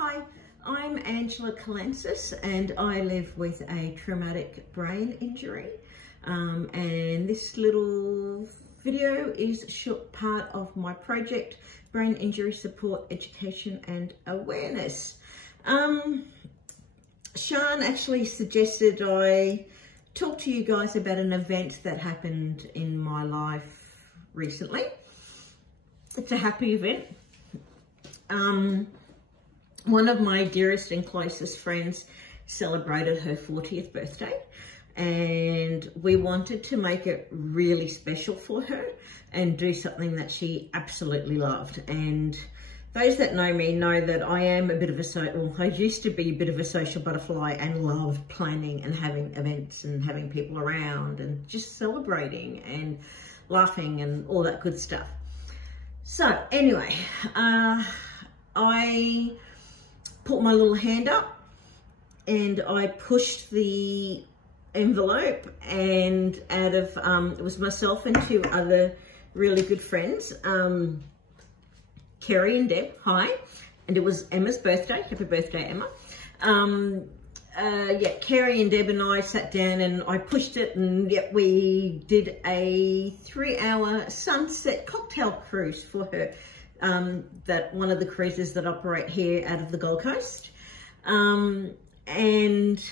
Hi, I'm Angela Calensis and I live with a traumatic brain injury. And this little video is a short part of my project, Brain Injury Support, Education and Awareness. Sean actually suggested I talk to you guys about an event that happened in my life recently. It's a happy event. One of my dearest and closest friends celebrated her 40th birthday, and we wanted to make it really special for her and do something that she absolutely loved. And those that know me know that I am a bit of I used to be a bit of a social butterfly and loved planning and having events and having people around and just celebrating and laughing and all that good stuff. So anyway, I put my little hand up and I pushed the envelope, and out of, it was myself and two other really good friends, Kerrie and Deb, hi, and it was Emma's birthday. Happy birthday, Emma. Yeah, Kerrie and Deb and I sat down and I pushed it, and yet we did a 3-hour sunset cocktail cruise for her. That one of the cruises that operate here out of the Gold Coast. And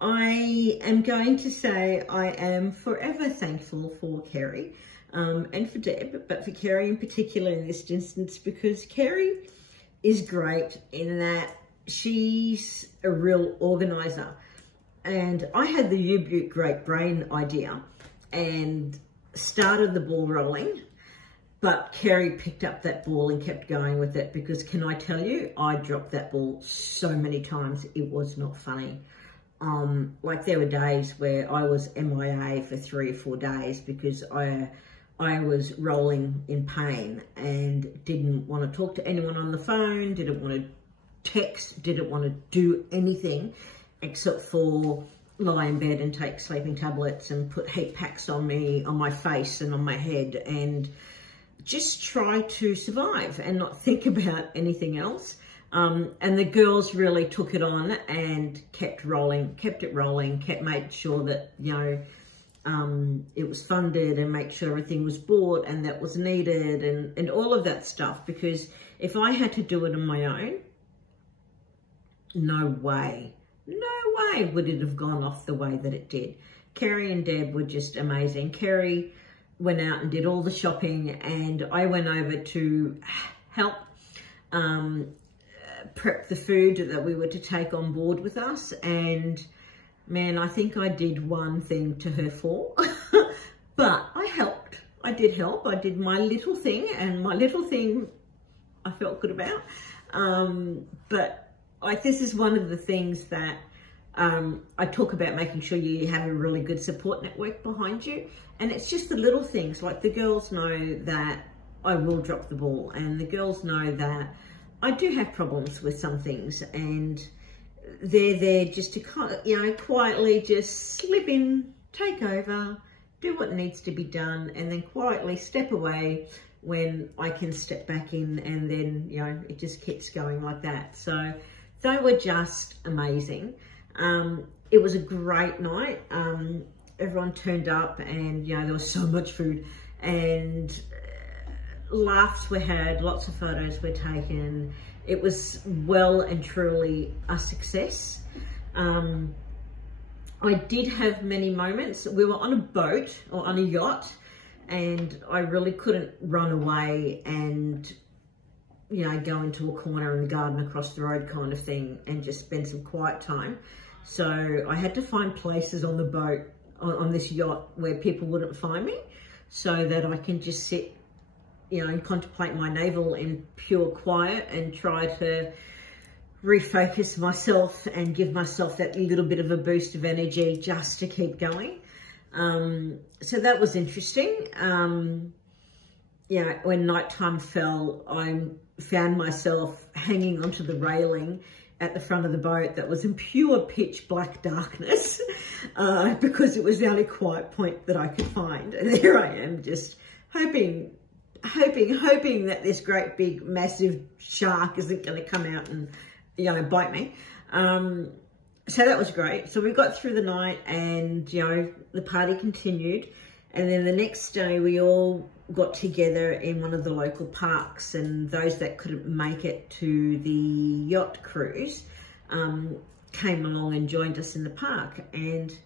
I am going to say I am forever thankful for Kerrie and for Deb, but for Kerrie in particular in this instance, because Kerrie is great in that she's a real organizer. And I had the U-Butte Great Brain idea and started the ball rolling. But Kerrie picked up that ball and kept going with it, because can I tell you, I dropped that ball so many times, it was not funny. Like there were days where I was MIA for 3 or 4 days because I was rolling in pain and didn't want to talk to anyone on the phone, didn't want to text, didn't want to do anything except for lie in bed and take sleeping tablets and put heat packs on me, on my face and on my head, and just try to survive and not think about anything else. And the girls really took it on and kept it rolling, kept making sure that, you know, it was funded and make sure everything was bought and that was needed and all of that stuff. Because if I had to do it on my own, no way would it have gone off the way that it did. Kerrie and Deb were just amazing. Kerrie went out and did all the shopping, and I went over to help prep the food that we were to take on board with us. And man, I think I did one thing to her 4, but I helped. I did help. I did my little thing, and my little thing I felt good about. But like, this is one of the things that I talk about, making sure you have a really good support network behind you. And it's just the little things, like the girls know that I will drop the ball, and the girls know that I do have problems with some things, and they're there just to, you know, quietly just slip in, take over, do what needs to be done, and then quietly step away when I can step back in, and then, you know, it just keeps going like that. So they were just amazing. It was a great night. Everyone turned up, and, you know, there was so much food, and laughs were had, lots of photos were taken. It was well and truly a success. I did have many moments. We were on a boat or on a yacht, and I really couldn't run away and, you know, go into a corner in the garden across the road kind of thing and just spend some quiet time. So I had to find places on the boat, on this yacht, where people wouldn't find me, so that I can just sit, you know, and contemplate my navel in pure quiet and try to refocus myself and give myself that little bit of a boost of energy just to keep going. So that was interesting. You know, when nighttime fell, I found myself hanging onto the railing at the front of the boat that was in pure pitch black darkness, because it was the only quiet point that I could find. And there I am, just hoping that this great big massive shark isn't going to come out and, you know, bite me. So that was great. So we got through the night and, you know, the party continued. And then the next day we all got together in one of the local parks, and those that couldn't make it to the yacht cruise came along and joined us in the park. And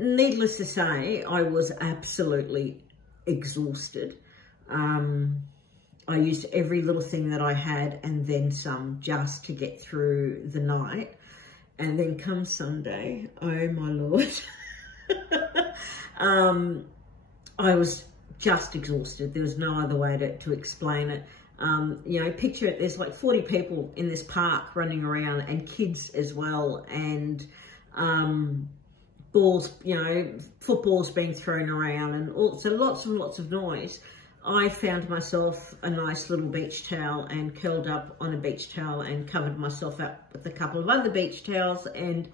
needless to say, I was absolutely exhausted. I used every little thing that I had and then some just to get through the night. And then come Sunday, oh my Lord, I was just exhausted. There was no other way to explain it. You know, picture it, there's like 40 people in this park running around, and kids as well, and balls, you know, footballs being thrown around, and also lots and lots of noise. I found myself a nice little beach towel and curled up on a beach towel and covered myself up with a couple of other beach towels and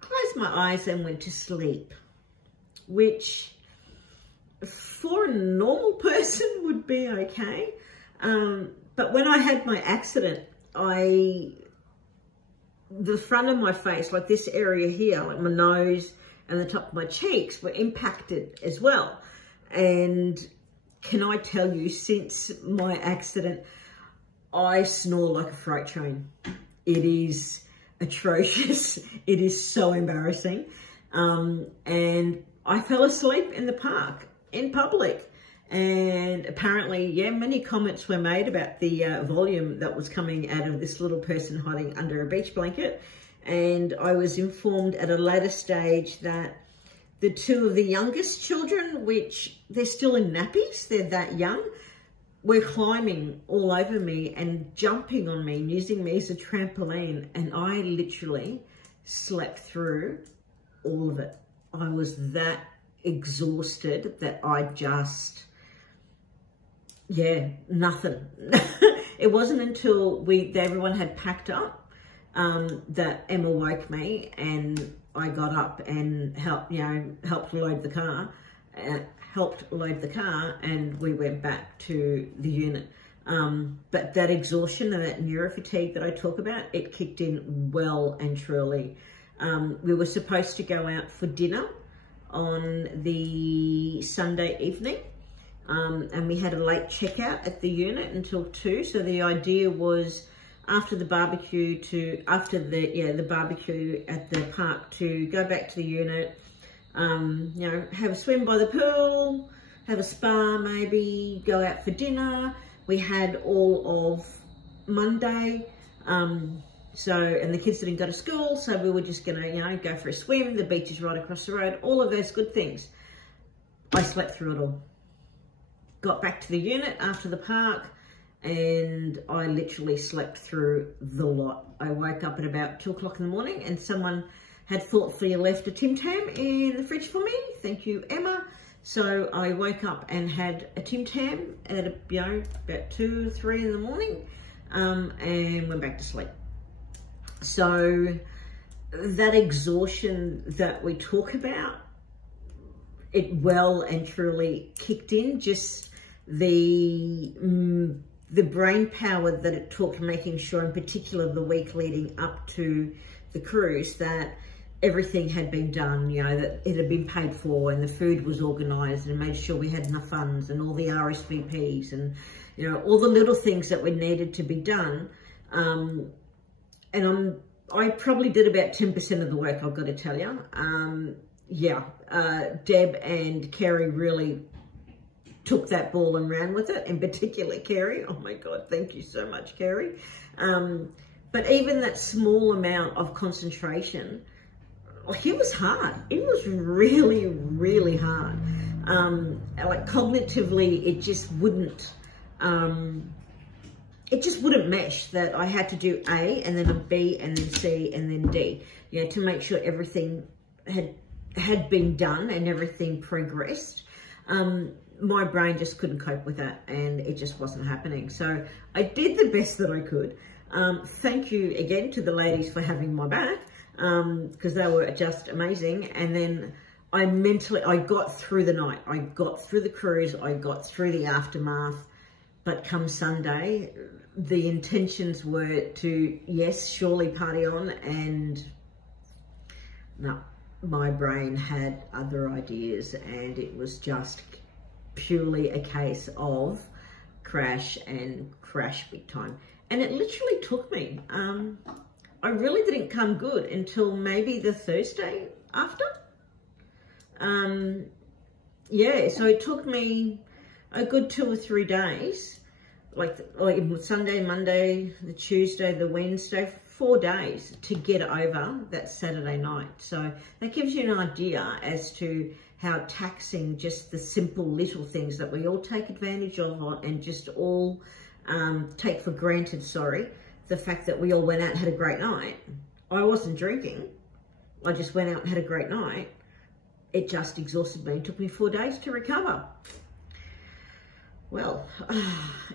closed my eyes and went to sleep, which for a normal person would be okay. But when I had my accident, the front of my face, like this area here, like my nose and the top of my cheeks were impacted as well. And can I tell you, since my accident, I snore like a freight train. It is atrocious. It is so embarrassing. And I fell asleep in the park, in public. And apparently, yeah, many comments were made about the volume that was coming out of this little person hiding under a beach blanket. And I was informed at a later stage that the two of the youngest children, which they're still in nappies, they're that young, were climbing all over me and jumping on me, using me as a trampoline. And I literally slept through all of it. I was that exhausted that I just, yeah, nothing. It wasn't until everyone had packed up that Emma woke me, and I got up and helped load the car, and we went back to the unit. But that exhaustion and that neurofatigue that I talk about, it kicked in well and truly. We were supposed to go out for dinner on the Sunday evening, and we had a late checkout at the unit until 2. So the idea was, after the barbecue the barbecue at the park, to go back to the unit, you know, have a swim by the pool, have a spa, maybe go out for dinner. We had all of Monday, and the kids didn't go to school, so we were just gonna, you know, go for a swim. The beach is right across the road, all of those good things. I slept through it all. Got back to the unit after the park, and I literally slept through the lot. I woke up at about 2 o'clock in the morning, and someone had thoughtfully left a Tim Tam in the fridge for me. Thank you, Emma. So I woke up and had a Tim Tam at, you know, about 2, 3 in the morning, and went back to sleep. So that exhaustion that we talk about, it well and truly kicked in. Just the brain power that it took, making sure, in particular the week leading up to the cruise, that everything had been done, you know, that it had been paid for, and the food was organised, and made sure we had enough funds, and all the RSVPs, and, you know, all the little things that were needed to be done. And I probably did about 10% of the work, I've got to tell you. Deb and Kerrie really took that ball and ran with it, in particular Kerrie. Oh my God, thank you so much, Kerrie. But even that small amount of concentration, it was hard. It was really, really hard. Like cognitively, it just wouldn't mesh, that I had to do A and then a B and then C and then D, you know, to make sure everything had been done and everything progressed. My brain just couldn't cope with that, and it just wasn't happening. So I did the best that I could. Thank you again to the ladies for having my back, because they were just amazing. And then I got through the night. I got through the cruise. I got through the aftermath. But come Sunday, the intentions were to, yes, surely party on, and no, my brain had other ideas, and it was just purely a case of crash and crash big time. And it literally took me, I really didn't come good until maybe the Thursday after. Yeah, so it took me a good 2 or 3 days, like Sunday, Monday, the Tuesday, the Wednesday, 4 days to get over that Saturday night. So that gives you an idea as to how taxing just the simple little things that we all take advantage of and just all take for granted, the fact that we all went out and had a great night. I wasn't drinking. I just went out and had a great night. It just exhausted me. It took me 4 days to recover. Well,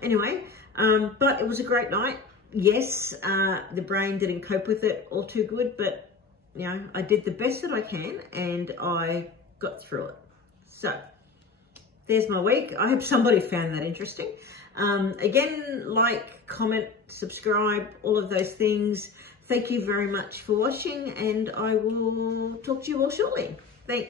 anyway, but it was a great night. Yes, the brain didn't cope with it all too good, but, you know, I did the best that I can and I got through it. So, there's my week. I hope somebody found that interesting. Again, like, comment, subscribe, all of those things. Thank you very much for watching, and I will talk to you all shortly. Thanks.